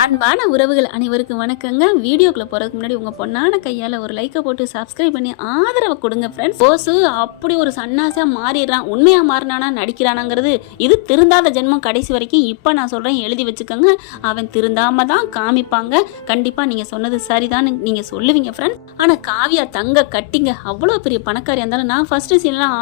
அன்பான உறவுகள் அனைவருக்கும் வணக்கங்க. வீடியோக்குள்ள போறதுக்கு முன்னாடி உங்க பொண்ணான கையால ஒரு லைக்கை போட்டு சப்ஸ்கிரைப் பண்ணி ஆதரவு கொடுங்க ஃப்ரெண்ட்ஸ். போசு அப்படி ஒரு சன்னாசியா மாறிடுறான். உண்மையா மாறினானா நடிக்கிறானாங்கிறது இது திருந்தாத ஜென்மம் கடைசி வரைக்கும். இப்போ நான் சொல்றேன், எழுதி வச்சுக்கோங்க. அவன் திருந்தாம தான் காமிப்பாங்க. கண்டிப்பா நீங்க சொன்னது சரிதான் நீங்க சொல்லுவீங்க ஃப்ரெண்ட். ஆனா காவியா தங்க கட்டிங்க. அவ்வளோ பெரிய பணக்காரியா இருந்தாலும் நான் ஃபர்ஸ்ட் சீன்லாம்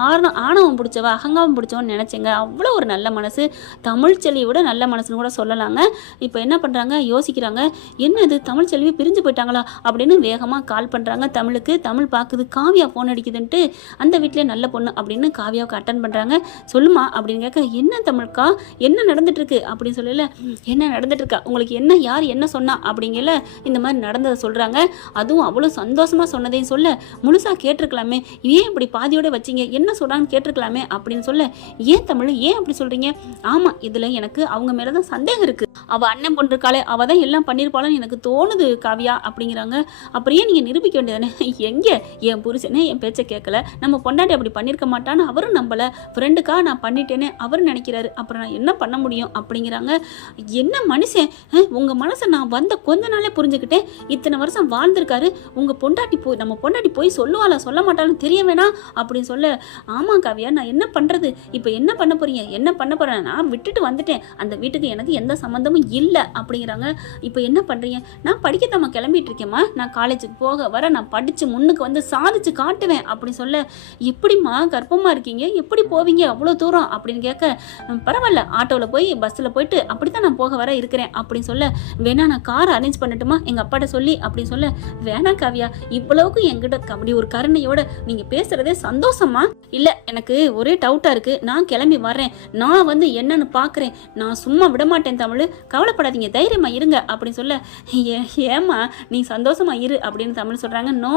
ஆணவம் பிடிச்சவ அகங்காவம் பிடிச்சவன்னு நினைச்சேங்க. அவ்வளோ ஒரு நல்ல மனசு, தமிழ் செல்வியை விட நல்ல மனசுன்னு கூட சொல்லலாங்க. இப்போ என்ன பண்றாங்க, யோசிக்கிறாங்க, என்னது தமிழ் செல்வி பிரிஞ்சு போயிட்டாங்களா அப்படின்னு வேகமாக கால் பண்ணுறாங்க தமிழுக்கு. தமிழ் பார்க்குது, காவியா ஃபோன் அடிக்குதுன்ட்டு அந்த வீட்டிலே நல்ல பொண்ணு அப்படின்னு காவியாவுக்கு அட்டன் பண்ணுறாங்க. சொல்லுமா அப்படின்னு கேட்க, என்ன தமிழ்க்கா என்ன நடந்துட்டு இருக்கு அப்படின்னு சொல்லல. என்ன நடந்துட்டு இருக்கா உங்களுக்கு, என்ன யார் என்ன சொன்னா அப்படிங்கல இந்த மாதிரி நடந்ததை சொல்கிறாங்க. அதுவும் அவ்வளோ சந்தோஷமாக சொன்னதையும் சொல்ல, முழுசாக கேட்டிருக்கலாமே, ஏன் இப்படி பாதியோட வச்சிங்க, என்ன சொல்கிறான்னு கேட்டிருக்கலாமே அப்படின்னு சொல்ல, ஏன் தமிழ் ஏன் அப்படி சொல்கிறீங்க, ஆமாம் இதில் எனக்கு அவங்க மேலே தான் சந்தேகம் இருக்குது, அவள் அண்ணன் பொண்ணு இருக்காளே அவள் தான் எல்லாம் பண்ணியிருப்பாளன்னு எனக்கு தோணுது காவியா அப்படிங்கிறாங்க. அப்படியே நீங்கள் நிரூபிக்க வேண்டியதானே, எங்கே என் புருஷனே என் பேச்சை கேட்கல, நம்ம பொண்டாட்டி அப்படி பண்ணியிருக்க மாட்டான்னு அவரும் நம்பலை, ஃப்ரெண்டுக்காக நான் பண்ணிட்டேன்னு அவர் நினைக்கிறாரு, அப்புறம் நான் என்ன பண்ண முடியும் அப்படிங்கிறாங்க. என்ன மனுஷன், உங்கள் மனசை நான் வந்த கொஞ்ச நாளே புரிஞ்சுக்கிட்டேன், இத்தனை வருஷம் வாழ்ந்திருக்காரு, உங்கள் பொண்டாட்டி போய் நம்ம பொண்டாட்டி போய் சொல்லுவாளா சொல்ல மாட்டான்னு தெரிய வேணாம் அப்படின்னு சொல்ல, ஆமாம் காவியா நான் என்ன பண்ணுறது, இப்போ என்ன பண்ண போறீங்க, என்ன பண்ண போகிறேன், நான் விட்டுட்டு வந்துட்டேன், அந்த வீட்டுக்கு எனக்கு எந்த சம்மந்தமும் இல்லை அப்படிங்கிறாங்க. இப்போ என்ன பண்ணுறீங்க, நான் படிக்கத்தாம்மா கிளம்பிட்டு இருக்கேம்மா, நான் காலேஜுக்கு போக வர நான் படித்து முன்னுக்கு வந்து சாதிச்சு காட்டுவேன் அப்படி சொல்ல, எப்படிம்மா கர்ப்பமாக இருக்கீங்க எப்படி போவீங்க அவ்வளோ தூரம் அப்படின்னு கேட்க, பரவாயில்ல ஆட்டோவில் போய் பஸ்ஸில் போயிட்டு அப்படி தான் நான் போக வர இருக்கிறேன் அப்படின்னு சொல்ல, வேணா நான் காரை அரேஞ்ச் பண்ணட்டுமா எங்கள் அப்பாட்ட சொல்லி அப்படின்னு சொல்ல, வேணா காவியா இவ்வளவுக்கு என்கிட்ட அப்படி ஒரு கருணையோட நீங்கள் பேசுகிறதே சந்தோஷமா இல்லை, எனக்கு ஒரே டவுட்டாக இருக்குது, நான் கிளம்பி வரேன், நான் வந்து என்னன்னு பார்க்குறேன், நான் சும்மா விட மாட்டேன் தமிழ், கவலைப்படாதீங்க தைரியமா இருங்க அப்படின்னு சொல்ல, ஏமா நீ சந்தோஷமா இரு அப்படின்னு தமிழ் சொல்றாங்க. நோ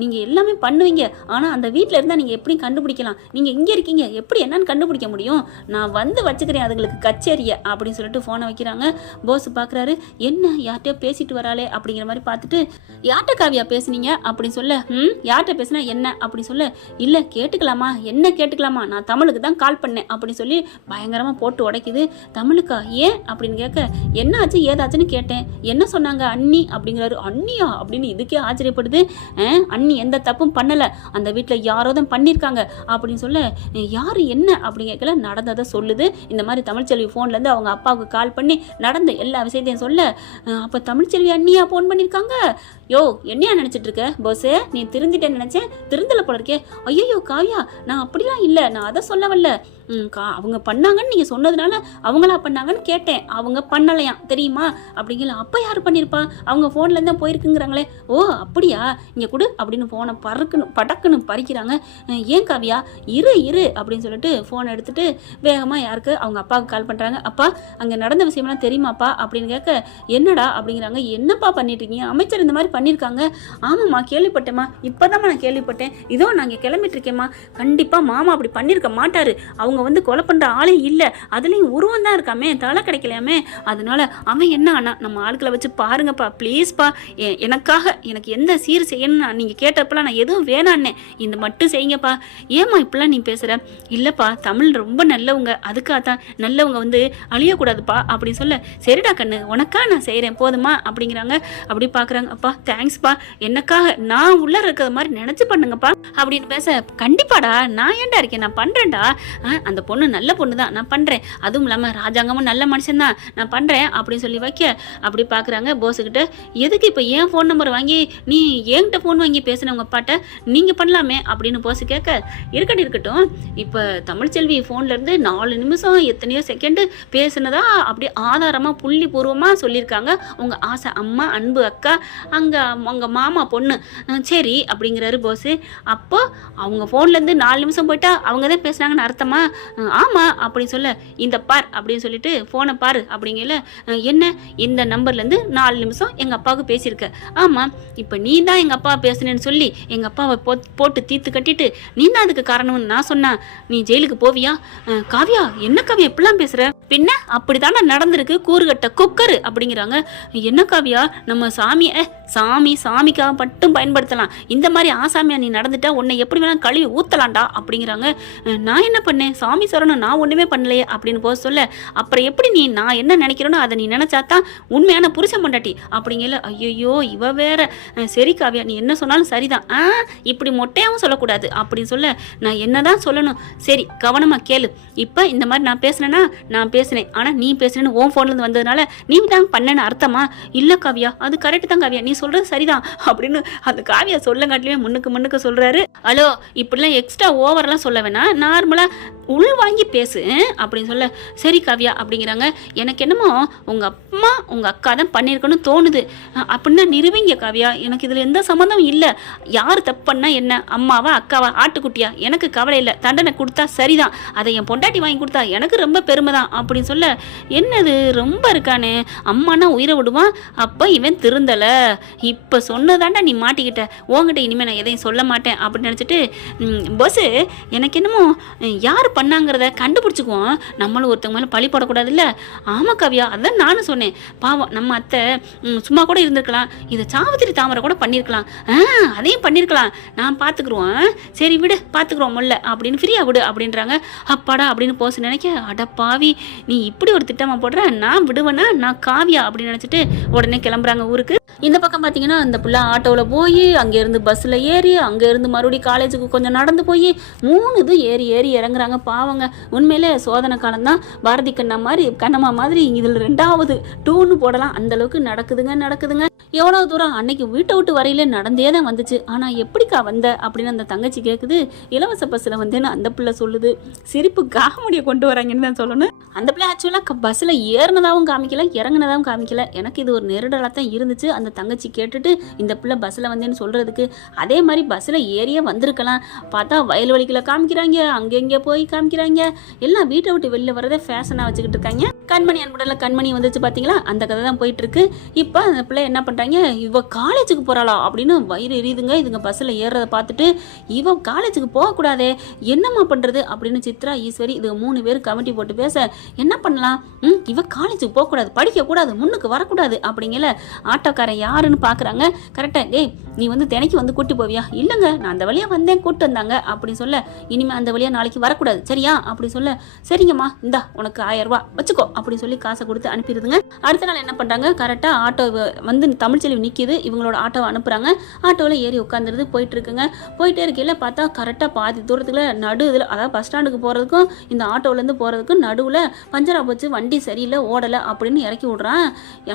நீங்க எல்லாமே பண்ணுவீங்க, ஆனா அந்த வீட்டில் இருந்தால் நீங்க எப்படி கண்டுபிடிக்கலாம், நீங்க இங்க இருக்கீங்க எப்படி என்னன்னு கண்டுபிடிக்க முடியும், நான் வந்து வச்சுக்கிறேன் அதுங்களுக்கு கச்சேரிய அப்படின்னு சொல்லிட்டு போனை வைக்கிறாங்க. போஸ் பாக்குறாரு, என்ன யார்கிட்டயோ பேசிட்டு வராளே அப்படிங்கிற மாதிரி பார்த்துட்டு, யார்கிட்ட காவியா பேசுனீங்க அப்படின்னு சொல்ல, யார்கிட்ட பேசினா என்ன அப்படி சொல்ல, இல்ல கேட்டுக்கலாமா என்ன கேட்டுக்கலாமா, நான் தமிழுக்கு தான் கால் பண்ணேன் அப்படின்னு சொல்லி பயங்கரமா போட்டு உடைக்குது. தமிழுக்கா ஏன் அப்படின்னு கேட்க, என்ன ஆச்சு ஏதாச்சுன்னு கேட்டேன், என்ன சொன்னாங்க அண்ணி அப்படிங்கிறாரு. அண்ணியா அப்படின்னு இதுக்கே ஆச்சரியப்படுது. அண்ணி எந்த தப்பும் பண்ணல, அந்த வீட்டில் யாரோ தான் பண்ணியிருக்காங்க அப்படின்னு சொல்ல, யாரு என்ன அப்படி கேட்கல, நடந்ததை சொல்லுது. இந்த மாதிரி தமிழ்ச்செல்வி ஃபோன்லேருந்து அவங்க அப்பாவுக்கு கால் பண்ணி நடந்த எல்லா விஷயத்தையும் சொல்ல, அப்போ தமிழ்ச்செல்வி அண்ணியா ஃபோன் பண்ணியிருக்காங்க, யோ என்னையா நினச்சிட்டு இருக்க போஸே, நீ திருந்திட்டேன்னு நினச்சேன், திருந்தலை போல இருக்கே, ஐயோ காவியா நான் அப்படிலாம் இல்லை, நான் அதை சொல்ல வரல, அவங்க பண்ணாங்கன்னு நீங்கள் சொன்னதுனால அவங்களா பண்ணாங்கன்னு கேட்டேன், அவங்க பண்ணலையாம் தெரியுமா அப்படிங்கல, அப்போ யார் பண்ணியிருப்பா, அவங்க ஃபோன்லேருந்து தான் போயிருக்குங்கிறாங்களே, ஓ அப்படியா இங்கே கொடு அப்படின்னு ஃபோனை படக்குன்னு பறிக்கிறாங்க. ஏன் காவியா இரு அப்படின்னு சொல்லிட்டு ஃபோனை எடுத்துட்டு வேகமாக யாருக்கு அவங்க அப்பாவுக்கு கால் பண்ணுறாங்க. அப்பா அங்கே நடந்த விஷயம்லாம் தெரியுமாப்பா அப்படின்னு கேட்க, என்னடா அப்படிங்கிறாங்க. என்னப்பா பண்ணிட்டு இருக்கீங்க, அமைச்சர் இந்த மாதிரி பண்ணியிருக்காங்க, ஆமாம்மா கேள்விப்பட்டேம்மா, இப்போதாம்மா நான் கேள்விப்பட்டேன், இதோ நாங்கள் கிளம்பிட்டு இருக்கேம்மா, கண்டிப்பாக மாமா அப்படி பண்ணியிருக்க மாட்டார், அவங்க வந்து கொலை பண்ணுற ஆளே இல்லை, அதுலேயும் உருவம் தான் இருக்காமே தலை கிடைக்கலையாமே, அதனால அவன் என்ன ஆனா நம்ம ஆட்களை வச்சு பாருங்கப்பா ப்ளீஸ்ப்பா, எனக்காக எனக்கு எந்த சீர் செய்யணும்னு நீங்கள் கேட்டப்பெல்லாம் நான் எதுவும் வேணான்னே, இந்த மட்டும் செய்யுங்கப்பா, ஏமா இப்பெல்லாம் நீ பேசுகிற, இல்லைப்பா தமிழ் ரொம்ப நல்லவங்க, அதுக்காக தான் நல்லவங்க வந்து அழியக்கூடாதுப்பா அப்படின்னு சொல்ல, சரிடா கண்ணு உனக்கா நான் செய்கிறேன் போதுமா அப்படிங்கிறாங்க. அப்படி பார்க்குறாங்க. அப்பா தேங்க்ஸ்ப்பா, எனக்காக நான் உள்ள இருக்கிற மாதிரி நினச்சி பண்ணுங்கப்பா அப்படின்னு பேச, கண்டிப்பாடா நான் ஏன்டா இருக்கேன் நான் பண்ணுறேன்டா, அந்த பொண்ணு நல்ல பொண்ணு தான் நான் பண்ணுறேன், அதுவும் இல்லாமல் ராஜாங்கமும் நல்ல மனுஷன் தான் நான் பண்ணுறேன் அப்படின்னு சொல்லி வைக்க, அப்படி பார்க்குறாங்க. போஸுக்கிட்ட எதுக்கு இப்போ ஏன் ஃபோன் நம்பர் வாங்கி நீ என்கிட்ட ஃபோன் வாங்கி பேசினவங்க அப்பாட்ட நீங்கள் பண்ணலாமே அப்படின்னு போஸ் கேட்க, இருக்கட்டும் இப்போ தமிழ்ச்செல்வி ஃபோன்லேருந்து 4 நிமிஷம் எத்தனையோ செகண்டு பேசுனதா அப்படி ஆதாரமாக புள்ளி பூர்வமாக சொல்லியிருக்காங்க உங்கள் ஆசை அம்மா அன்பு அக்கா அங்கே உங்கள் மாமா பொண்ணு, சரி அப்படிங்கிறாரு போஸு. அப்போ அவங்க ஃபோன்லேருந்து 4 நிமிஷம் போயிட்டா அவங்க தான் பேசுனாங்கன்னு அர்த்தமா, ஆமாம் அப்படின்னு சொல்ல, இந்த பார் அப்படின்னு சொல்லிட்டு ஃபோனை பாரு அப்படிங்கல, என்ன இந்த நம்பர்லேருந்து 4 நிமிஷம் எங்கள் அப்பாவுக்கு பேசியிருக்க, ஆமாம் இப்போ நீ தான் எங்கள் அப்பா பேசுனேன்னு சொல்லி எங்கள் அப்பாவை போட்டு தீர்த்து கட்டிட்டு நீ தான் அதுக்கு காரணம்னு நான் சொன்னா நீ ஜெயிலுக்கு போவியா, காவியா என்ன காவியா எப்படிலாம் பேசுகிற, பின்ன அப்படித்தானே நடந்திருக்கு கூறுகட்ட குக்கரு அப்படிங்கிறாங்க. என்ன காவியா நம்ம சாமிக்காக மட்டும் பயன்படுத்தலாம். இந்த மாதிரி ஆசாமியா நீ நடந்துட்டா உன்னை எப்படி வேணா கழுவி ஊத்தலாம்டா அப்படிங்கிறாங்க. நான் என்ன பண்ணேன், சாமி சொல்லணும், நான் ஒண்ணுமே பண்ணலையே அப்படின்னு போக சொல்ல, அப்புறம் எப்படி நீ நான் என்ன நினைக்கிறேனோ அதை நீ நினைச்சாதான் உண்மையான புருஷன் பொண்டாட்டி அப்படிங்கல. ஐயோ இவ வேற, சரி காவியா நீ என்ன சொன்னாலும் சரிதான், இப்படி மொட்டையாவும் சொல்லக்கூடாது அப்படின்னு சொல்ல, நான் என்னதான் சொல்லணும், சரி கவனமா கேளு. இப்ப இந்த மாதிரி நான் பேசுனேன்னா நான் பேசினேன், ஆனா நீ பேசுனேன்னு உன் போன்ல இருந்து வந்ததுனால நீ தான் பண்ணேன்னு அர்த்தமா? இல்ல காவியா அது கரெக்ட் தான் காவியா, நீ சொல்றது சரிதான் அப்படின்னு அந்த காவியா சொல்லங்காட்டிலுமே முன்னுக்கு சொல்றாரு. ஹலோ இப்படிலாம் எக்ஸ்ட்ரா ஓவரெல்லாம் சொல்ல வேணாம், நார்மலா உள் வாங்கி பேசு அப்படின்னு சொல்ல, சரி காவியா அப்படிங்கிறாங்க. எனக்கு என்னமோ உங்க அம்மா உங்க அக்கா தான் பண்ணியிருக்கணும்னு தோணுது அப்படின்னா நிறுவீங்க காவியா, எனக்கு இதுல எந்த சம்மந்தம் இல்லை. யார் தப்பு பண்ணா என்ன, அம்மாவா அக்காவா ஆட்டுக்குட்டியா, எனக்கு கவலை இல்லை, தண்டனை கொடுத்தா சரிதான், அதை என் பொண்டாட்டி வாங்கி கொடுத்தா எனக்கு ரொம்ப பெருமை தான் அப்படின்னு சொல்ல, என்னது ரொம்ப இருக்கானே, அம்மானா உயிரை விடுவான், அப்போ இவன் திருந்தல, இப்போ சொன்னதாண்டா நீ மாட்டிக்கிட்ட, உங்ககிட்ட இனிமேல் நான் எதையும் சொல்ல மாட்டேன் அப்படின்னு நினச்சிட்டு, பஸ்ஸு எனக்கு என்னமோ யார் பண்ணாங்கிறத கண்டுபிடிச்சிக்குவோம், நம்மளும் ஒருத்தவங்க மேலே பழி போடக்கூடாதுல்ல. ஆமாம் காவியா அதான் நானும் சொன்னேன், பாவம் நம்ம அத்தை சும்மா கூட இருந்திருக்கலாம், இதை சாவித்திரி தாமரை கூட பண்ணியிருக்கலாம், அதையும் பண்ணியிருக்கலாம், நான் பார்த்துக்குருவோம், சரி விடு பார்த்துக்குறோம் முல்ல அப்படின்னு ஃப்ரீயாக விடு அப்படின்றாங்க. அப்பாடா அப்படின்னு போச நினைக்க, அட பாவி நீ இப்படி ஒரு திட்டமாக போடுற, நான் விடுவேனா, நான் காவியா அப்படின்னு நினச்சிட்டு உடனே கிளம்புறாங்க ஊருக்கு. இந்த பக்கம் பார்த்தீங்கன்னா அந்த பிள்ளை ஆட்டோவில் போய் அங்கேருந்து பஸ்ஸில் ஏறி அங்கேருந்து மறுபடியும் காலேஜுக்கு கொஞ்சம் நடந்து போய் 3 இது ஏறி இறங்குறாங்க. பாவங்க உண்மையிலே சோதனை காலம்தான். பாரதி கண்ணம்மா மாதிரி இதில் 2வது 2ன்னு போடலாம், அந்தளவுக்கு நடக்குதுங்க. எவ்வளோ தூரம் அன்னைக்கு வீட்டை விட்டு வரையிலே நடந்தே தான் வந்துச்சு, ஆனால் எப்படிக்கா வந்த அப்படின்னு அந்த தங்கச்சி கேட்குது. இலவச பஸ்ஸில் வந்தேன்னு அந்த பிள்ளை சொல்லுது. சிரிப்பு காமெடியை கொண்டு வராங்கன்னு தான் சொல்லணும். அந்த பிள்ளை ஆக்சுவலாக பஸ்ஸில் ஏறினதாகவும் காமிக்கல இறங்கினதாகவும் காமிக்கல. எனக்கு இது ஒரு நெருடலாக தான் இருந்துச்சு. அந்த தங்கச்சி கேட்டுட்டு இந்த பிள்ளை பஸ்ஸில் வந்தேன்னு சொல்கிறதுக்கு அதே மாதிரி பஸ்ஸில் ஏறியே வந்திருக்கலாம். பார்த்தா வயல்வெளிக்கில் காமிக்கிறாங்க, அங்கே போய் காமிக்கிறாங்க, எல்லாம் வீட்டை விட்டு வெளியில் வரதே ஃபேஷனாக வச்சுக்கிட்டு இருக்காங்க. கண்மணி அன்புடல கண்மணி வந்துச்சு பார்த்தீங்களா, அந்த கதை தான் போயிட்டு இருக்கு. இப்போ அந்த பிள்ளை என்ன பண்ணுறாங்க, இவ காலேஜுக்கு போகிறாளா அப்படின்னு வயிறு எரியுதுங்க. இதுங்க பஸ்ஸில் ஏறுறதை பார்த்துட்டு இவ காலேஜுக்கு போகக்கூடாதே, என்னம்மா பண்ணுறது அப்படின்னு சித்ரா ஈஸ்வரி இது 3 பேர் கமிட்டி போட்டு பேச, என்ன பண்ணலாம், இவ காலேஜுக்கு போகக்கூடாது, படிக்கக்கூடாது, முன்னுக்கு வரக்கூடாது அப்படிங்கல. ஆட்டோக்காரன் யாருன்னு பார்க்குறாங்க. கரெக்டாக டே நீ வந்து தினைக்கு வந்து கூட்டி போவியா? இல்லைங்க நான் அந்த வழியாக வந்தேன் கூப்பிட்டு வந்தாங்க அப்படின்னு சொல்ல, இனிமேல் அந்த வழியாக நாளைக்கு வரக்கூடாது சரியா அப்படி சொல்ல, சரிங்கம்மா இந்தா உனக்கு 1000 ரூபா வச்சுக்கோ அப்படின்னு சொல்லி காசை கொடுத்து அனுப்பிடுதுங்க. அடுத்த நாள் என்ன பண்ணுறாங்க, கரெக்டாக ஆட்டோ வந்து தமிழ்ச்செல்வி நிற்கிது, இவங்களோட ஆட்டோவை அனுப்புகிறாங்க. ஆட்டோவில் ஏறி உட்காந்துருது போயிட்டு இருக்குங்க. போயிட்டே இருக்கையில் பார்த்தா கரெக்டாக பாதி தூரத்துக்குள்ள நடு இதில், அதாவது பஸ் ஸ்டாண்டுக்கு போகிறதுக்கும் இந்த ஆட்டோவிலேருந்து போகிறதுக்கும் நடுவில் பஞ்சராக போச்சு, வண்டி சரியில்லை ஓடலை அப்படின்னு இறக்கி விட்றான்.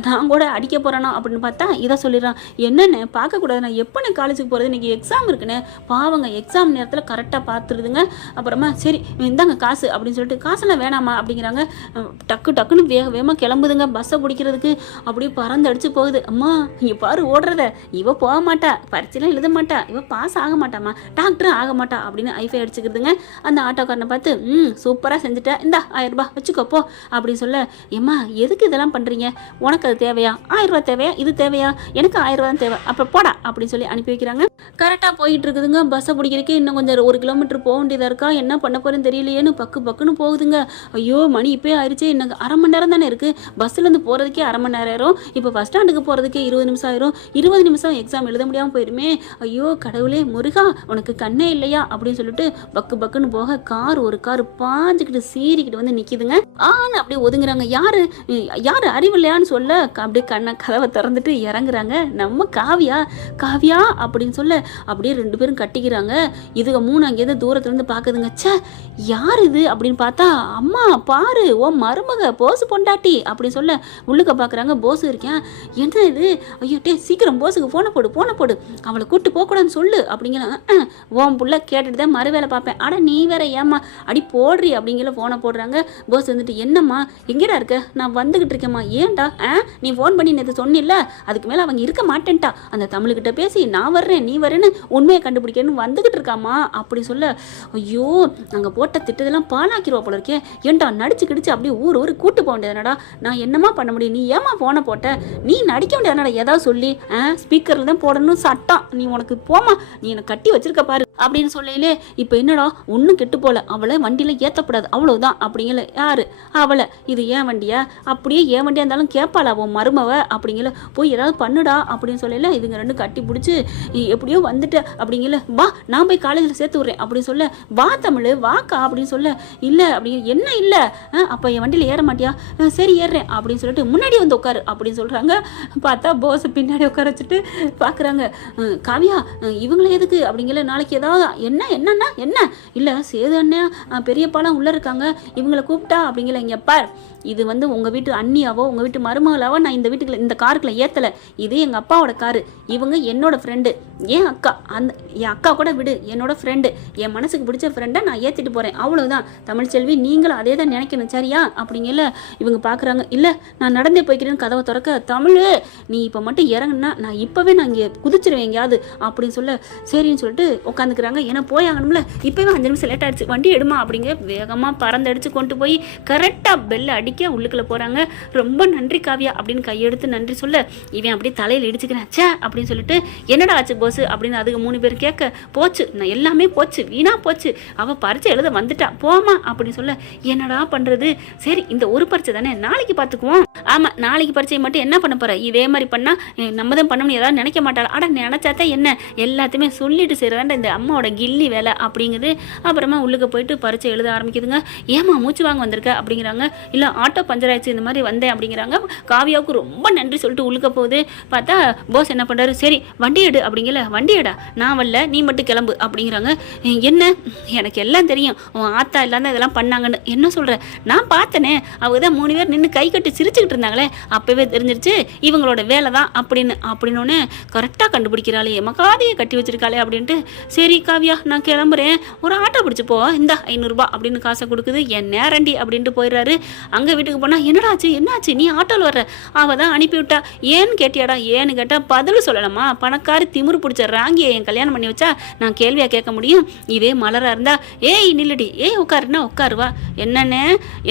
நான் கூட அடிக்க போகிறானா அப்படின்னு பார்த்தா இதை சொல்லிடுறான். என்னென்ன பார்க்கக்கூடாது, நான் எப்போ நான் காலேஜுக்கு போகிறது, இன்றைக்கி எக்ஸாம் இருக்குன்னு. பாவங்க எக்ஸாம் நேரத்தில் கரெக்டாக பார்த்துருதுங்க. அப்புறமா சரி இந்தாங்க காசு அப்படின்னு சொல்லிட்டு, காசெல்லாம் வேணாமா அப்படிங்கிறாங்க. டக்குன்னு வேகமாக கிளம்புதுங்க பஸ்ஸை பிடிக்கிறதுக்கு. அப்படியே பறந்து அடிச்சு போகுது. அம்மா இங்கே பாரு ஓடுறத, இவ போக மாட்டா, பரீட்சைலாம் எழுத மாட்டா, இவ பாஸ் ஆக மாட்டாமா, டாக்டரும் ஆக மாட்டா அப்படின்னு ஐஃபை அடிச்சுக்கிறதுங்க. அந்த ஆட்டோக்காரனை பார்த்து சூப்பராக செஞ்சுட்டேன், இந்தா 1000 ரூபாய் வச்சுக்கோப்போ அப்படின்னு சொல்ல, ஏம்மா எதுக்கு இதெல்லாம் பண்ணுறீங்க, உனக்கு அது தேவையா, 1000 ரூபா தேவையா, இது தேவையா, எனக்கு 1000 ரூபா தான் தேவை, அப்புறம் போடா அப்படின்னு சொல்லி அனுப்பி வைக்கிறாங்க. கரெக்டாக போயிட்டு இருக்குதுங்க. பஸ்ஸை பிடிக்கிறதுக்கு இன்னும் கொஞ்சம் 1 கிலோமீட்டர் போக வேண்டியதாக இருக்கா, என்ன பண்ண போகிறேன்னு தெரியலையேன்னு பக்குன்னு போகுதுங்க. ஐயோ மணி இப்போ ஆயிடுச்சு, இன்னும் 1/2 மணி நேரம் தானே இருக்குது, பஸ்ஸுலேருந்து போகிறதுக்கே 1/2 மணி நேரம் ஆயிரும், இப்போ பஸ் ஸ்டாண்டுக்கு போகிறதுக்கே 20 நிமிஷம் ஆயிரும், 20 நிமிஷம் எக்ஸாம் எழுத முடியாமல் போயிருமே, ஐயோ கடவுளே முருகா உனக்கு கண்ணே இல்லையா அப்படின்னு சொல்லிட்டு பக்குன்னு போக ஒரு கார் பாஞ்சுக்கிட்டு சீறிக்கிட்டு வந்து நிற்கிதுங்க. அப்படியே ஒதுங்குறாங்க. யாரு அறிவில்லையான்னு சொல்ல அப்படியே கதவை திறந்துட்டு இறங்குறாங்க. நம்ம காவியா அப்படின்னு சொல்ல அப்படியே 2 பேரும் கட்டிக்கிறாங்க. இதுக 3 அங்கேருந்து தூரத்துலேருந்து பார்க்குதுங்க. சே யார் இது அப்படின்னு பார்த்தா, அம்மா பாரு ஓ மருமக போசு பொண்டாட்டி அப்படின்னு சொல்ல உள்ளுக்க பார்க்குறாங்க. போசு இருக்கேன், என்ன இது, ஐயோ டே சீக்கிரம் போஸுக்கு ஃபோனை போடு, அவளை கூப்பிட்டு போகக்கூடாதுன்னு சொல்லு அப்படிங்கிற. ஓம் புள்ள கேட்டுட்டு தான் மறு வேலை பார்ப்பேன், ஆனால் நீ வேற ஏம்மா அடி போடுறி அப்படிங்கிற ஃபோனை போடுறாங்க. போஸ் வந்துட்டு என்னம்மா எங்கேடா இருக்க, நான் வந்துக்கிட்டு இருக்கேம்மா, ஏன்டா நீ ஃபோன் பண்ணி நேற்று சொன்னில்ல, அதுக்கு மேலே அவங்க இருக்க மாட்டேன்ட்டா, அந்த தமிழ்கிட்ட பேசி நான் வர்றேன் நீ வரேன்னு உண்மையை கண்டுபிடிக்கணும்னு வந்துக்கிட்டு இருக்காமா அப்படி சொல்ல, ஐயோ நாங்கள் போட்ட திட்டத்தெல்லாம் பாலாக்கிடுவா போல இருக்கே, ஏன்டா நடிச்சு அப்படியே ஊர் கூட்டு போக வேண்டியதுனடா, நான் என்னம்மா பண்ண முடியும், நீ ஏமா ஃபோனை போட்ட, நீ நடிக்க வேண்டியதுனடா, ஏதாவது சொல்லி ஸ்பீக்கரில் தான் போடணும் சட்டம், நீ உனக்கு போமா, நீ என்னை கட்டி வச்சிருக்க பாரு அப்படின்னு சொல்லையிலே இப்போ என்னடா ஒன்றும் கெட்டு போல, அவளை வண்டியில் ஏற்றக்கூடாது அவ்வளோதான் அப்படிங்கல. யாரு அவளை? இது ஏன் வண்டியா? அப்படியே ஏன் வண்டியாக இருந்தாலும் கேட்பாளா அவன் மருமவ அப்படிங்கல. போய் ஏதாவது பண்ணுடா அப்படின்னு சொல்லல. இதுங்க ரெண்டும் கட்டி பிடிச்சி எப்படியோ வந்துட்ட அப்படிங்கல. வா நான் போய் காலேஜில் சேர்த்து விட்றேன் அப்படின்னு சொல்ல. வா தமிழ் வாக்கா அப்படின்னு சொல்ல. இல்லை அப்படிங்க. என்ன இல்லை? அப்போ என் வண்டியில் ஏற மாட்டியா? சரி ஏறுறேன் அப்படின்னு சொல்லிட்டு முன்னாடி வந்து உட்காரு அப்படின்னு சொல்கிறாங்க. பார்த்தா போஸ் பின்னாடி உட்கார வச்சுட்டு பார்க்குறாங்க. காவியா இவங்களை எதுக்கு அப்படிங்கல. நாளைக்கு ஏதாவது என்னன்னா என்ன இல்லை சேது அண்ணன் பெரியப்பாலாம் உள்ளே இருக்காங்க, இவங்களை கூப்பிட்டா அப்படிங்கல. இங்கே பார், இது வந்து உங்கள் வீட்டு அண்ணியாவோ உங்கள் வீட்டு மருமகளாவோ நான் இந்த வீட்டுக்குள்ள இந்த காருக்குள்ள ஏற்றலை. இது எங்கள் அப்பாவோட காரு. இவங்க என்னோட ஃப்ரெண்டு, என் அக்கா. என் அக்கா கூட விடு, என்னோட ஃப்ரெண்டு, என் மனசுக்கு பிடிச்ச ஃப்ரெண்டை நான் ஏற்றிட்டு போகிறேன் அவ்வளோதான். தமிழ்ச்செல்வி நீங்களும் அதே தான் நினைக்கணும் சரியா அப்படிங்கல. இவங்க பார்க்குறாங்க. இல்லை நான் நடந்தே போய்க்கிறேன்னு கதவை திறக்க. தமிழ் நீ இப்போ மட்டும் இறங்குனா நான் இப்போவே நான் இங்கே குதிச்சிருவேன் எங்கேயாவது அப்படின்னு சொல்ல. சரின்னு சொல்லிட்டு உட்காந்துக்கிறாங்க. ஏன்னா போயாகணும்ல, இப்போவே 5 நிமிஷம் லேட் ஆகிடுச்சு, வண்டி எடுமா அப்படிங்க. வேகமாக பறந்தடிச்சு கொண்டு போய் கரெக்டாக பெல்ல அடிக்க உள்ளுக்குள்ள போகிறாங்க. ரொம்ப நன்றி காவியா அப்படின்னு கையெடுத்து நன்றி சொல்ல. இவன் அப்படியே தலையில் இடிச்சுக்கிறேன் சே அப்படின்னு சொல்லிட்டு. என்னடா ஆச்சு போஸ் அப்படின்னு அதுக்கு 3 பேர் கேட்க. போச்சு, நான் எல்லாமே போச்சு, வீணா போச்சு, அவள் பரீட்சை எழுத வந்துட்டா போமா அப்படின்னு சொல்ல. என்னடா பண்ணுறது? சரி இந்த ஒரு பரீட்சை தானே, நாளைக்கு பார்த்துக்குவோம். ஆமாம் நாளைக்கு பரீட்சை மட்டும் என்ன பண்ண போகிற? இதே மாதிரி பண்ணால் நம்ம தான் பண்ணணும்னு ஏதாவது நினைக்க மாட்டாள். அட நினச்சாத்தான் என்ன, எல்லாத்தையுமே சொல்லிட்டு செய்கிறதாண்ட இந்த அம்மாவோட கில்லி வேலை அப்படிங்குது. அப்புறமா உள்ளுக்கு போயிட்டு பரீட்சை எழுத ஆரம்பிக்குதுங்க. ஏமா மூச்சு வாங்க வந்திருக்க அப்படிங்கிறாங்க. இல்லை ஆட்டோ பஞ்சர் ஆயிடுச்சு இந்த மாதிரி வந்தேன் அப்படிங்கிறாங்க. காவியாவுக்கு ரொம்ப நன்றி சொல்லிட்டு உள்ளுக்க போகுது. பார்த்தா போஸ் என்ன பண்ணுறாரு. சரி வண்டி எடு அப்படிங்கல. வண்டி எடா, நான் வரல, நீ மட்டும் கிளம்பு அப்படிங்கிறாங்க. என்ன எனக்கு எல்லாம் தெரியும், உன் ஆத்தா இல்லாத இதெல்லாம் பண்ணாங்கன்னு. என்ன சொல்கிற? நான் பார்த்தனே, அவங்க தான் 3 பேர் நின்று கை கட்டி சிரிச்சுக்கிட்டு இருந்தாங்களே, அப்போவே தெரிஞ்சிருச்சு இவங்களோட வேலை தான் அப்படின்னோடனே கரெக்டாக கண்டுபிடிக்கிறாளே, மகாதியை கட்டி வச்சிருக்காளே அப்படின்ட்டு. சரி காவியா நான் கிளம்புறேன், ஒரு ஆட்டோ பிடிச்சி போ, இந்த 500 ரூபாய் அப்படின்னு காசை கொடுக்குது. என் நேரண்டி அப்படின்ட்டு போயிடுறாரு. அங்கே வீட்டுக்கு போனால் என்னடாச்சு என்னாச்சு, நீ ஆட்டோவில் வர்ற? அவள் தான் அனுப்பிவிட்டா. ஏன்னு கேட்டியாடா? ஏன்னு கேட்டால் பதில் சொல்லலாமா? பணக்காரி திமிரு பிடிச்ச ராங்கியை என் கல்யாணம் பண்ணி வச்சா நான் கேள்வியாக கேட்க முடியும்? இதே மலராக இருந்தா ஏய் நில்லுடி, ஏய் உட்காருன்னா உட்காருவா. என்னண்ணே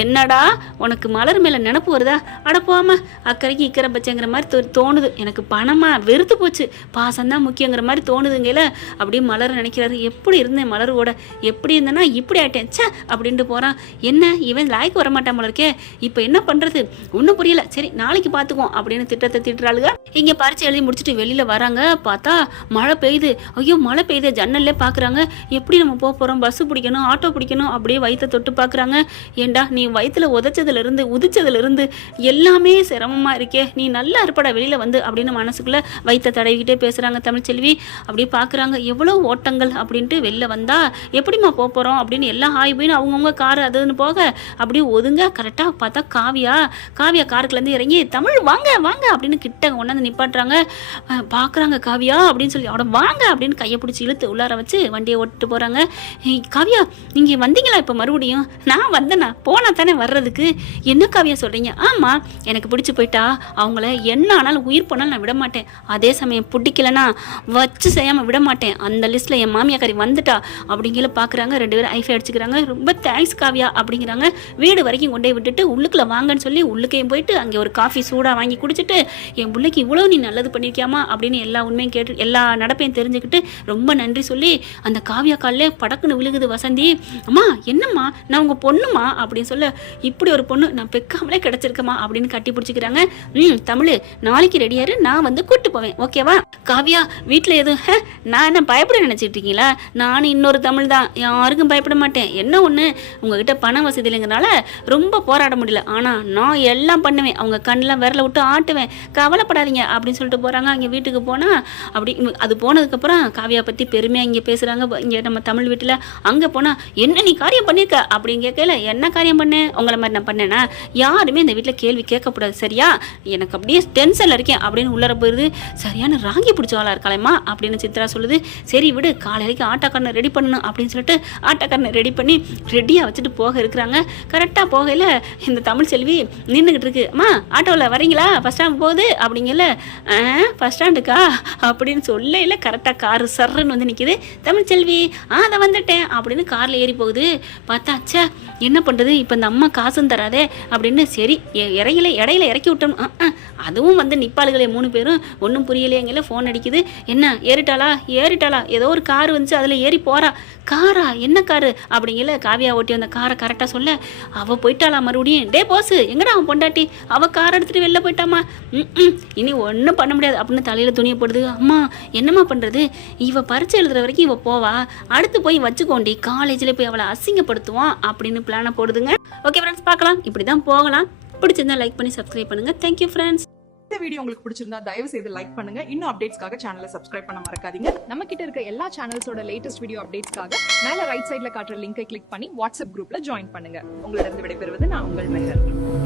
என்னடா உனக்கு மலர் மேலே நினப்பு வருதா? அட போகாம அக்கறைக்கு இக்கரை பச்சைங்கிற மாதிரி தோணுது எனக்கு. பணமா வெறுத்து போச்சு, பாசம்தான் முக்கியங்கிற மாதிரி தோணுதுங்கல. அப்படியே மலர் நினைக்கிறாரு. எப்படி இருந்தேன் மலரோட, எப்படி இருந்தேன்னா இப்படி ஆயிட்டேன் சே அப்படின்ட்டு போகிறான். என்ன இவன் லாய்க்கு வரமாட்டான் மலருக்கே, இப்போ என்ன பண்ணுறது ஒன்றும் புரியல. சரி நாளைக்கு பார்த்துக்குவோம் அப்படின்னு திட்டத்தை திட்டுறாளுங்க. இங்கே பரீட்சை எழுதி முடிச்சுட்டு வெளியில் வராங்க. பார்த்தா மழை பெய்யுது. ஐயோ மழை பெய்யுது. ஜன்னல்லே பார்க்குறாங்க. எப்படி நம்ம போக போகிறோம்? பஸ்ஸு பிடிக்கணும், ஆட்டோ பிடிக்கணும். அப்படியே வயிற்றை தொட்டு பார்க்குறாங்க. ஏண்டா நீ வயிற்றுல உதிச்சதுலேருந்து எல்லாமே சிரமமாக இருக்கே, நீ நல்லா இருப்படா வெளியில் வந்து அப்படின்னு மனசுக்குள்ளே வயிற்றை தடவிக்கிட்டே பேசுகிறாங்க தமிழ்ச்செல்வி. அப்படியே பார்க்குறாங்க எவ்வளோ ஓட்டங்கள் அப்படின்ட்டு. வெளில வந்தால் எப்படிமா போக போகிறோம் அப்படின்னு எல்லாம் ஹாய் போயின்னு அவங்கவுங்க கார் அதுன்னு போக அப்படியே ஒதுங்க. கரெக்டாக பார்த்தா காவியா காருக்குலேருந்து இறங்கி தமிழ் வாங்க வாங்க அப்படின்னு கிட்ட கொண்டாந்து நிப்பாட்டுறாங்க. பார்க்குறாங்க காவியா அப்படின்னு சொல்லி அவட வாங்க அப்படின்னு கையை பிடிச்சி இழுத்து உள்ளார வச்சு வண்டியை ஓட்டிட்டு போகிறாங்க. காவியா நீங்கள் வந்தீங்களா இப்போ மறுபடியும்? நான் வந்தேண்ணா, போனால் தானே வர்றதுக்கு. என்ன காவியா சொல்கிறீங்க? ஆமாம் எனக்கு பிடிச்சி போயிட்டா அவங்கள என்ன ஆனாலும் உயிர் போனாலும் நான் விட மாட்டேன். அதே சமயம் பிடிக்கலன்னா வச்சு செய்யாமல் விட மாட்டேன். அந்த லிஸ்ட்டில் என் மாமியாக்காரி வந்துட்டா அப்படிங்கிற பார்க்குறாங்க. 2 பேரும் ஐஃபை அடிச்சுக்கிறாங்க. ரொம்ப தேங்க்ஸ் காவியா அப்படிங்கிறாங்க. வீடு வரைக்கும் கொண்டே விட்டுட்டு உள்ளுக்குள்ள வாங்கன்னு சொல்லி உள்ளுக்கையும் போயிட்டு அங்கே ஒரு காஃபி சூடாக வாங்கி குடிச்சிட்டு என் பிள்ளைக்கு இவ்வளோ நீ நல்லது பண்ணியிருக்கியாமா அப்படின்னு எல்லா உண்மையும் கேட்டு எல்லா நடப்பையும் தெரிஞ்சுக்கிட்டு ரொம்ப நன்றி சொல்லி அந்த காவியா காலில் படக்குன்னு விழுகுது வசந்தி. அம்மா என்னம்மா நான் உங்கள் பொண்ணுமா அப்படின்னு சொல்ல. இப்படி ஒரு பொண்ணு நான் பெக்காமலே கிடச்சிருக்கமா அப்படின்னு கட்டி பிடிச்சிக்கிறாங்க. தமிழ் நாளைக்கு ரெடியாரு, நான் வந்து கூப்பிட்டு போவேன் ஓகேவா? காவியா வீட்டில் எதுவும் நான் என்ன பயப்பட நினச்சிட்டு இருக்கீங்களா? நானும் இன்னொரு தமிழ் தான், யாருக்கும் பயப்பட மாட்டேன். என்ன ஒன்று உங்ககிட்ட பண வசதி இல்லைங்கிறனால ரொம்ப போராட முடியல, ஆனால் நான் எல்லாம் பண்ணுவேன், அவங்க கண்ணெலாம் விரல விட்டு ஆட்டுவேன், கவலைப்படாதீங்க அப்படின்னு சொல்லிட்டு போகிறாங்க. அங்கே வீட்டுக்கு போனால் அப்படி அது போனதுக்கப்புறம் காவியா பற்றி பெருமையாக இங்கே பேசுகிறாங்க. இங்கே நம்ம தமிழ் வீட்டில் அங்கே போனால் என்ன நீ காரியம் பண்ணியிருக்க அப்படின்னு கேட்கல. என்ன காரியம் பண்ணேன்? உங்களை மாதிரி நான் பண்ணேன்னா யாருமே இந்த வீட்டில் கேள்வி கேட்கக்கூடாது சரியா? எனக்கு அப்படியே டென்ஷனில் இருக்கேன் அப்படின்னு உள்ளர போயிடுது. சரியான ராங்கி பிடிச்சவாளா இருக்காளேம்மா அப்படின்னு சித்ரா சொல்லுது. சரி விடு, காலையிலைக்கு ஆட்டோக்காரனை ரெடி பண்ணணும் அப்படின்னு சொல்லிட்டு ஆட்டோக்காரனை ரெடி பண்ணி ரெடியாக வச்சுட்டு போக இருக்கிறாங்க. கரெக்டாக போகையில் இந்த தமிழ்ச்செல்வி நின்றுக்கிட்டு இருக்கு. அம்மா ஆட்டோவில் வரீங்களா? ஃபஸ்ட் ஸ்டாண்ட் போகுது அப்படிங்கல. ஃபஸ்ட் ஸ்டாண்டுக்கா அப்படின்னு சொல்ல இல்லை. கரெக்டாக காரு சர்ன்னு வந்து நிற்கிது. தமிழ்ச்செல்வி அதை வந்துட்டேன் அப்படின்னு காரில் ஏறி போகுது. பார்த்தா அச்சா என்ன பண்ணுறது, இப்போ இந்த அம்மா காசும் தராதே அப்படின்னு சரி இடையில இறக்கி விட்டோம். அதுவும் வந்து நிப்பாளுகளே 3 பேரும் ஒன்றும் புரியலையங்கள. ஃபோன் அடிக்குது. என்ன ஏறிட்டாளா ஏதோ ஒரு கார் வந்துச்சு, அதில் ஏறி போகிறா. காரா? என்ன காரு அப்படிங்கல காவியா ஓட்டி அந்த காரை கரெக்டாக சொல்ல அவள் போயிட்டாளா மறுபடியும். டே போஸு, எங்கடா அவன் பொண்டாட்டி? அவள் கார் எடுத்துகிட்டு வெளில போயிட்டாமா. இனி ஒன்றும் பண்ண முடியாது அப்படின்னு தலையில் துணியை போடுது. அம்மா என்னம்மா பண்ணுறது, இவ பரீட்சை எழுதுற வரைக்கும் இவ போவா, அடுத்து போய் வச்சுக்கோண்டி, காலேஜில் போய் அவளை அசிங்கப்படுத்துவான் அப்படின்னு பிளானை போடுதுங்க. ஓகே ஃப்ரெண்ட்ஸ், பார்க்கலாம், இப்படி தான் போகலாம். பிடிச்சிருந்தா லைக் பண்ணி சப்ஸ்கிரைப் பண்ணுங்கள். Thank you friends. இந்த வீடியோ உங்களுக்கு பிடிச்சிருந்தா தயவு செய்து லைக் பண்ணுங்க. இன்னும் அப்டேட்ஸ்க்காக சேனலை சப்ஸ்கிரைப் பண்ண மறக்காதீங்க. நம்ம கிட்ட இருக்க எல்லா சேனல்ஸோட லேட்டஸ்ட் வீடியோ அப்டேட்ஸ்க்காக மேல ரைட் சைடுல காட்டுற லிங்கை கிளிக் பண்ணி வாட்ஸ்அப் குரூப்ல ஜாயின் பண்ணுங்க. உங்களிடம் விடைபெறுவது நான் உங்கள் மெஹர்.